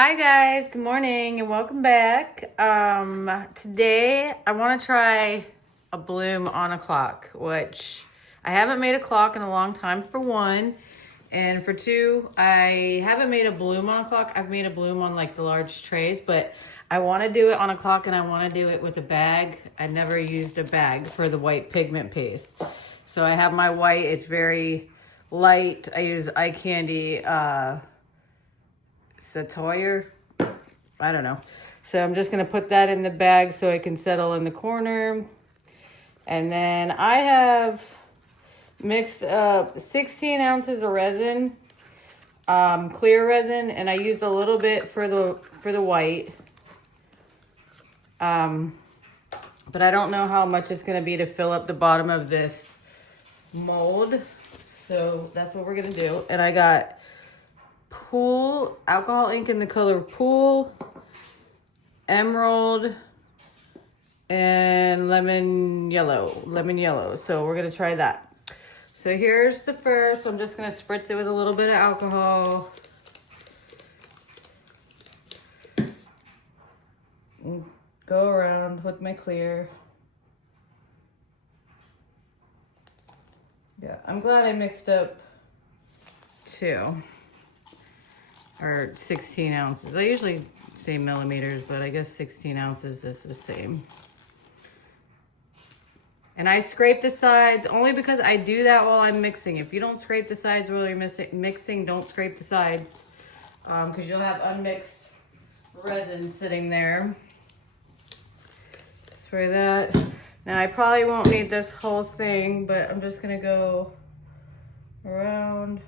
Hi guys, good morning and welcome back. Today I want to try a bloom on a clock, which I haven't made a clock in a long time for one. And for two, I haven't made a bloom on a clock. I've made a bloom on like the large trays, but I want to do it on a clock and I want to do it with a bag. I never used a bag for the white pigment paste. So I have my white, it's very light. I use eye candy, Satoyer, I don't know. So I'm just gonna put that in the bag so it can settle in the corner. And then I have mixed up 16 ounces of resin, clear resin, and I used a little bit for the white. But I don't know how much it's gonna be to fill up the bottom of this mold. So that's what we're gonna do. And I got Pool alcohol ink in the color Pool, Emerald, and lemon yellow. So we're gonna try that. So here's the first. I'm just gonna spritz it with a little bit of alcohol. And go around with my clear. Yeah, I'm glad I mixed up two. Or 16 ounces. I usually say millimeters, but I guess 16 ounces is the same. And I scrape the sides only because I do that while I'm mixing. If you don't scrape the sides while you're mixing, don't scrape the sides because you'll have unmixed resin sitting there. Spray that. Now I probably won't need this whole thing, but I'm just gonna go around.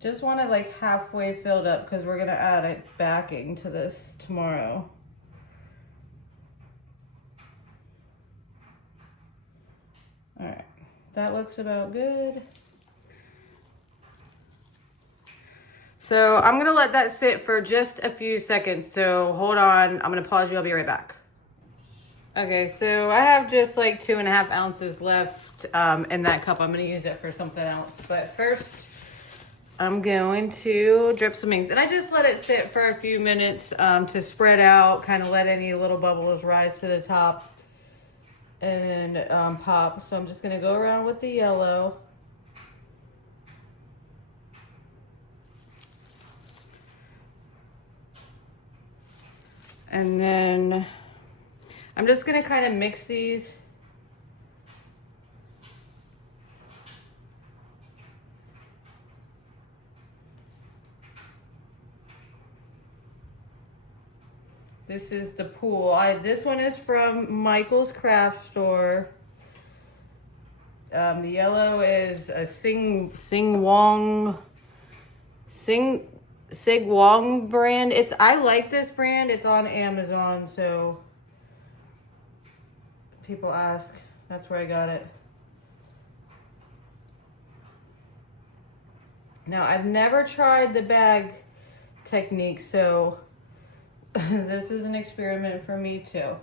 Just want it like halfway filled up because we're gonna add a backing to this tomorrow. All right, that looks about good. So I'm gonna let that sit for just a few seconds. So hold on, I'm gonna pause you, I'll be right back. Okay, so I have just like 2.5 ounces left in that cup. I'm gonna use it for something else. But first, I'm going to drip some inks. And I just let it sit for a few minutes to spread out, kind of let any little bubbles rise to the top and pop. So I'm just gonna go around with the yellow. And then I'm just gonna kind of mix these. This is the Pool. This one is from Michael's Craft Store. The yellow is a Sig Wong brand. I like this brand. It's on Amazon, so people ask. That's where I got it. Now I've never tried the bag technique, so this is an experiment for me too. All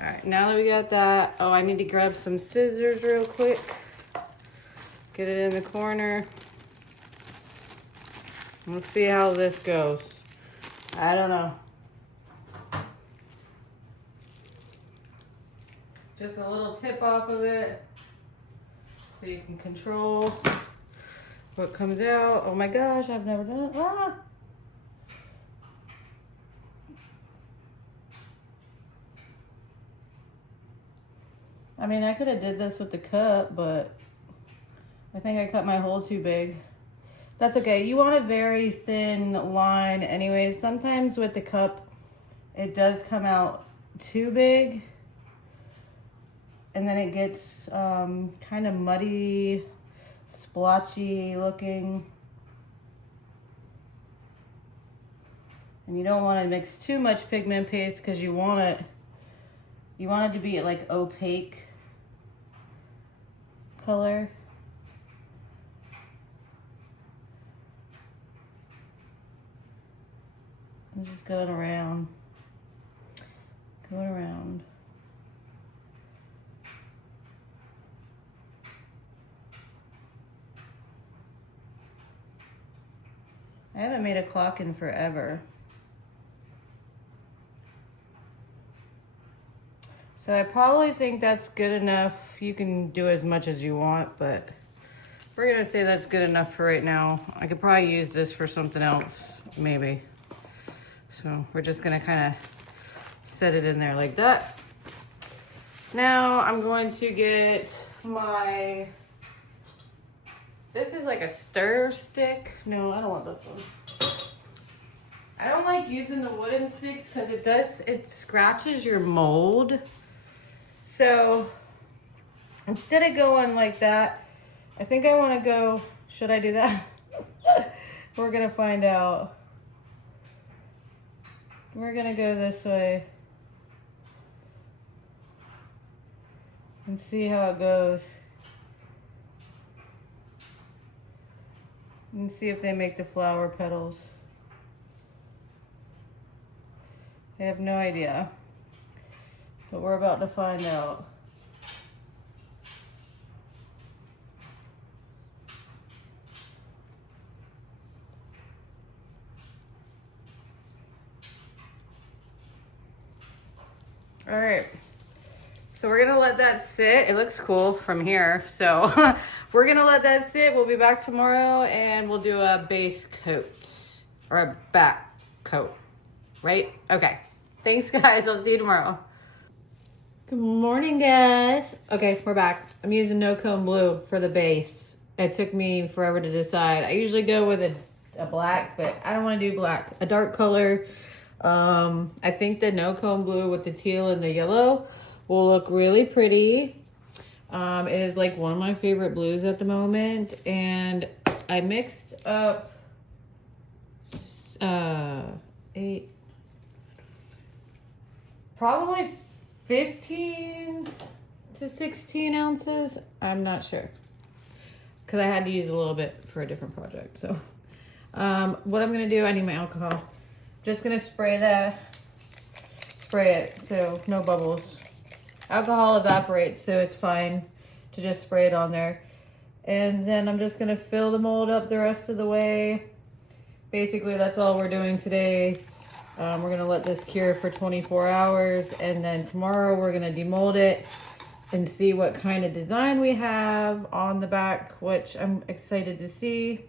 right, now that we got that, oh, I need to grab some scissors real quick. Get it in the corner. We'll see how this goes. I don't know. Just a little tip off of it so you can control what comes out. Oh my gosh, I've never done it. Ah! I mean, I could have did this with the cup, but I think I cut my hole too big. That's okay. You want a very thin line anyways. Sometimes with the cup, it does come out too big. And then it gets kind of muddy, splotchy looking. And you don't want to mix too much pigment paste because you want it to be like opaque color. I'm just going around. I haven't made a clock in forever. So I probably think that's good enough. You can do as much as you want, but we're gonna say that's good enough for right now. I could probably use this for something else, maybe. So we're just gonna kind of set it in there like that. Now I'm going to get my, this is like a stir stick. No, I don't want this one. I don't like using the wooden sticks because it scratches your mold. So instead of going like that, I think I want to go, should I do that? We're going to find out. We're going to go this way and see how it goes. And see if they make the flower petals. I have no idea, but we're about to find out. All right, so we're gonna let that sit. It looks cool from here, so we're gonna let that sit. We'll be back tomorrow and we'll do a base coat or a back coat, right? Okay, thanks guys, I'll see you tomorrow. Good morning guys. Okay, we're back. I'm using No Comb Blue for the base. It took me forever to decide. I usually go with a black, but I don't want to do black. A dark color. I think the No Comb Blue with the teal and the yellow will look really pretty. It is like one of my favorite blues at the moment, and I mixed up 8, probably 15 to 16 ounces. I'm not sure because I had to use a little bit for a different project. So what I'm gonna do, I need my alcohol. Just gonna spray it so no bubbles. Alcohol evaporates, so it's fine to just spray it on there. And then I'm just gonna fill the mold up the rest of the way. Basically, that's all we're doing today. We're gonna let this cure for 24 hours, and then tomorrow we're gonna demold it and see what kind of design we have on the back, which I'm excited to see.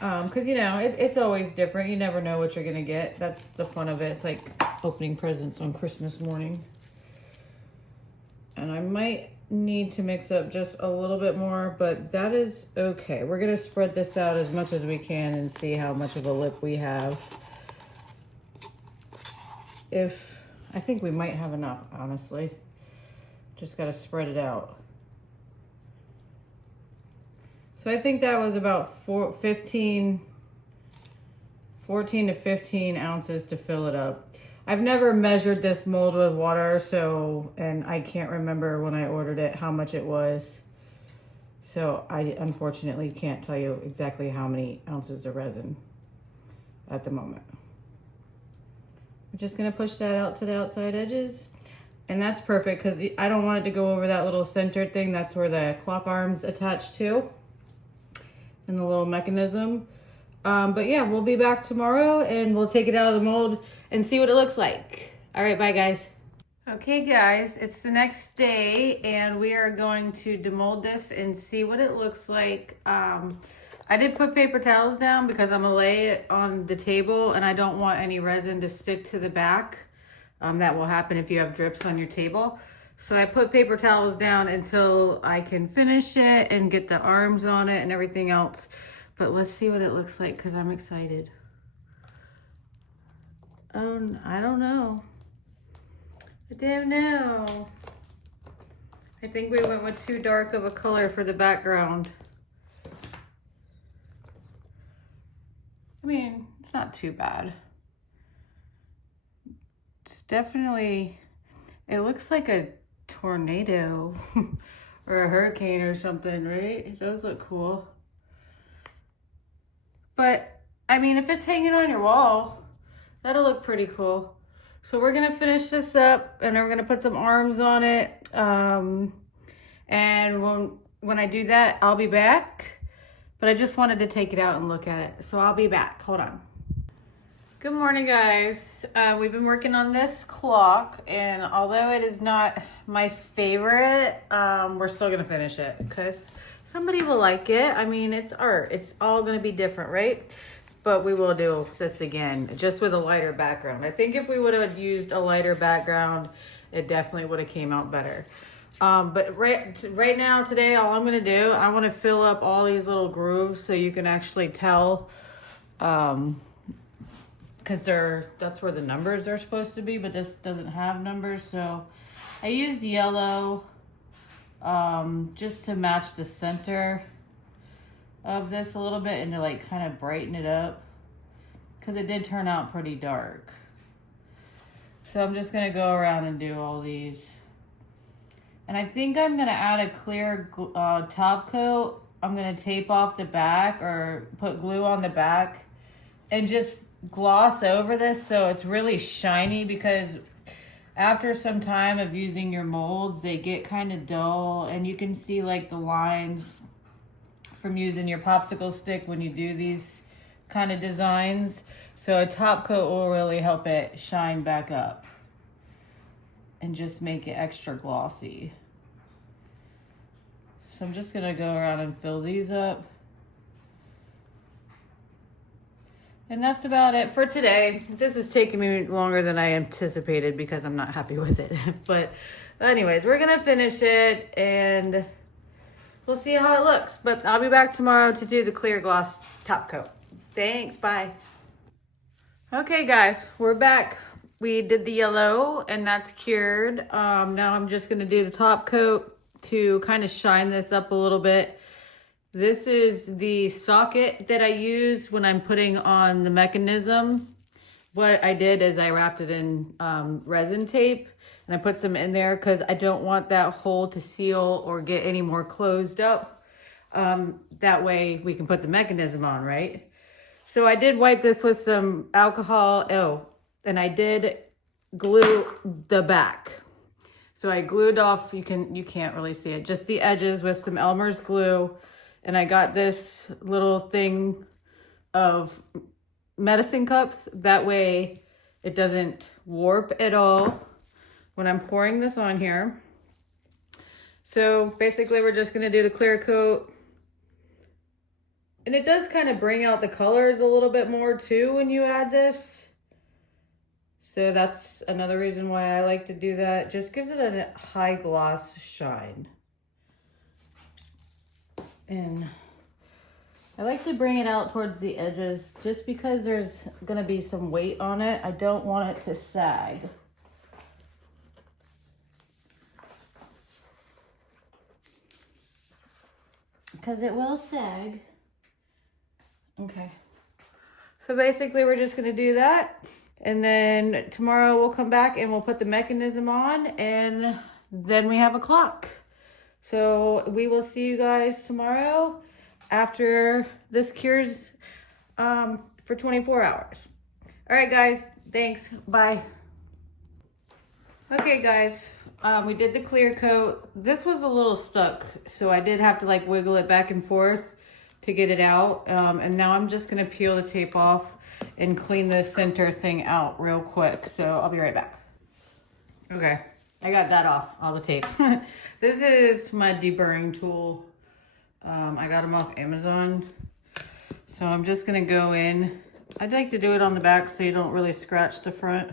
Because, you know, it's always different. You never know what you're going to get. That's the fun of it. It's like opening presents on Christmas morning. And I might need to mix up just a little bit more, but that is okay. We're going to spread this out as much as we can and see how much of a lip we have. I think we might have enough, honestly. Just got to spread it out. So I think that was about 14 to 15 ounces to fill it up. I've never measured this mold with water, and I can't remember when I ordered it how much it was. So I unfortunately can't tell you exactly how many ounces of resin at the moment. We're just gonna push that out to the outside edges. And that's perfect because I don't want it to go over that little center thing. That's where the clock arm's attached to. And the little mechanism. But yeah, we'll be back tomorrow and we'll take it out of the mold and see what it looks like. All right, bye guys. Okay guys, it's the next day and we are going to demold this and see what it looks like. I did put paper towels down because I'm gonna lay it on the table and I don't want any resin to stick to the back. That will happen if you have drips on your table. So I put paper towels down until I can finish it and get the arms on it and everything else. But let's see what it looks like because I'm excited. I don't know. I don't know. I think we went with too dark of a color for the background. I mean, it's not too bad. It's definitely, it looks like a tornado or a hurricane or something, right? It does look cool. But, I mean, if it's hanging on your wall, that'll look pretty cool. So we're gonna finish this up and then we're gonna put some arms on it. And when I do that, I'll be back but I just wanted to take it out and look at it. So I'll be back. Hold on. Good morning, guys. We've been working on this clock, and although it is not my favorite, we're still gonna finish it because somebody will like it. I mean, it's art. It's all gonna be different, right? But we will do this again, just with a lighter background. I think if we would have used a lighter background, it definitely would have came out better. But right now, today, all I'm gonna do, I wanna fill up all these little grooves so you can actually tell, because that's where the numbers are supposed to be, but this doesn't have numbers. So I used yellow just to match the center of this a little bit and to like kind of brighten it up, because it did turn out pretty dark. So I'm just gonna go around and do all these. And I think I'm gonna add a clear top coat. I'm gonna tape off the back or put glue on the back and just gloss over this so it's really shiny, because after some time of using your molds, they get kind of dull, and you can see like the lines from using your popsicle stick when you do these kind of designs. So a top coat will really help it shine back up and just make it extra glossy. So I'm just gonna go around and fill these up. And that's about it for today. This is taking me longer than I anticipated because I'm not happy with it. But anyways, we're gonna finish it and we'll see how it looks. But I'll be back tomorrow to do the clear gloss top coat. Thanks, bye. Okay guys, we're back. We did the yellow and that's cured. Now I'm just gonna do the top coat to kind of shine this up a little bit. This is the socket that I use when I'm putting on the mechanism. What I did is I wrapped it in resin tape and I put some in there because I don't want that hole to seal or get any more closed up. That way we can put the mechanism on, right? So I did wipe this with some alcohol. And I did glue the back. So I glued off, you can't really see it, just the edges with some Elmer's glue. And I got this little thing of medicine cups. That way it doesn't warp at all when I'm pouring this on here. So basically we're just gonna do the clear coat. And it does kind of bring out the colors a little bit more too when you add this. So that's another reason why I like to do that. Just gives it a high gloss shine. And I like to bring it out towards the edges just because there's gonna be some weight on it. I don't want it to sag. Because it will sag. Okay. So basically we're just gonna do that. And then tomorrow we'll come back and we'll put the mechanism on, and then we have a clock. So we will see you guys tomorrow after this cures for 24 hours. All right, guys, thanks, bye. Okay, guys, we did the clear coat. This was a little stuck, so I did have to like wiggle it back and forth to get it out. And now I'm just gonna peel the tape off and clean the center thing out real quick. So I'll be right back. Okay, I got that off, all the tape. This is my deburring tool. I got them off Amazon. So I'm just gonna go in. I'd like to do it on the back so you don't really scratch the front.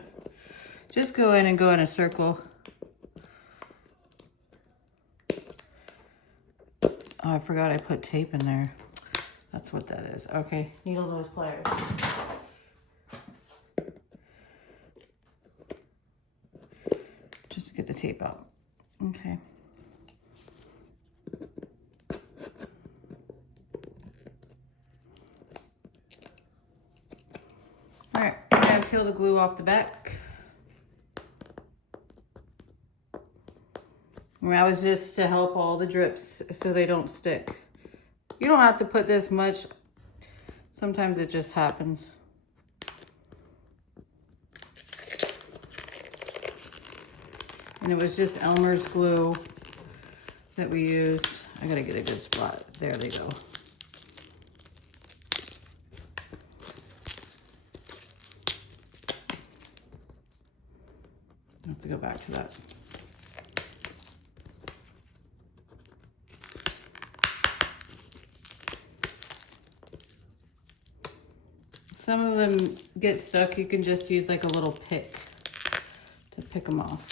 Just go in and go in a circle. Oh, I forgot I put tape in there. That's what that is. Okay, needle nose pliers. Just get the tape out. Okay. All right, I'm gonna peel the glue off the back. And that was just to help all the drips so they don't stick. You don't have to put this much. Sometimes it just happens. And it was just Elmer's glue that we used. I gotta get a good spot. There they go. to go back to that. Some of them get stuck. You can just use like a little pick to pick them off.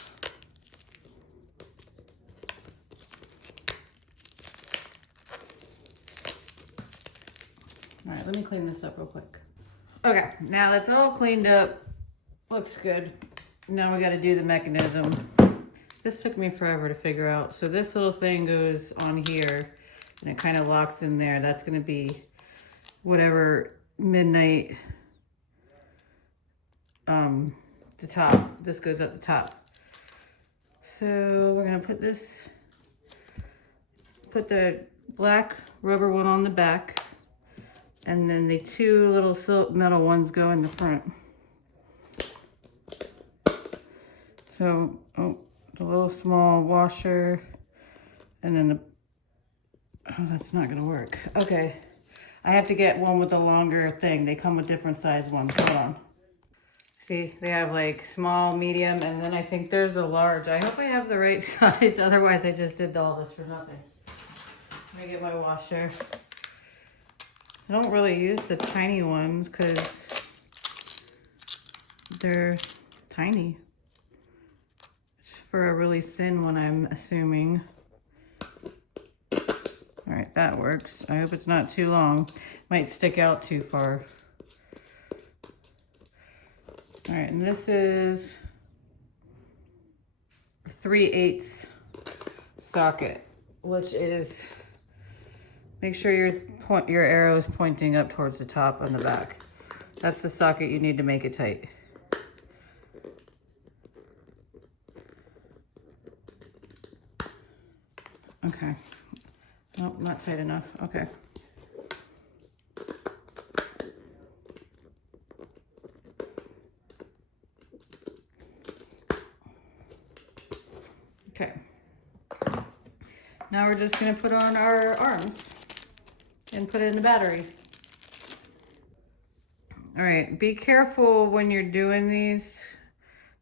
All right, let me clean this up real quick. Okay, now that's all cleaned up. Looks good. Now we got to do the mechanism. This took me forever to figure out. So this little thing goes on here and it kind of locks in there. That's going to be whatever midnight, the top. This goes at the top. So we're going to put the black rubber one on the back, and then the two little silk metal ones go in the front. So, the little small washer, and then that's not gonna work. Okay, I have to get one with a longer thing. They come with different size ones. Hold on. See, they have like small, medium, and then I think there's a large. I hope I have the right size, otherwise I just did all this for nothing. Let me get my washer. I don't really use the tiny ones because they're tiny. For a really thin one, I'm assuming. All right, that works. I hope it's not too long. Might stick out too far. All right, and this is 3/8 socket, which is, make sure your arrow is pointing up towards the top on the back. That's the socket you need to make it tight. Okay. Nope, not tight enough. Okay. Okay. Now we're just going to put on our arms and put it in the battery. All right, be careful when you're doing these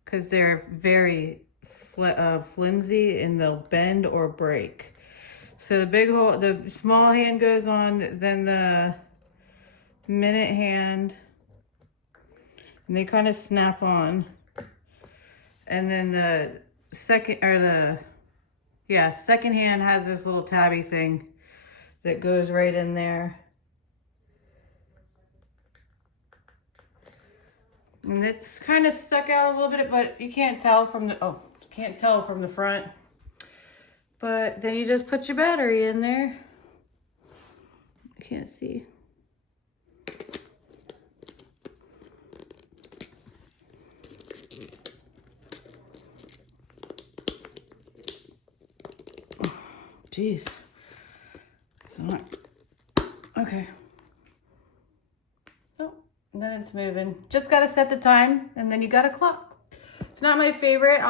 because they're very flimsy and they'll bend or break. So the big hole, the small hand goes on, then the minute hand, and they kind of snap on. And then the second hand has this little tabby thing that goes right in there. And it's kind of stuck out a little bit, but you can't tell from the front. But then you just put your battery in there. I can't see. Jeez. It's not. Okay. Oh, and then it's moving. Just gotta set the time, and then you got a clock. It's not my favorite.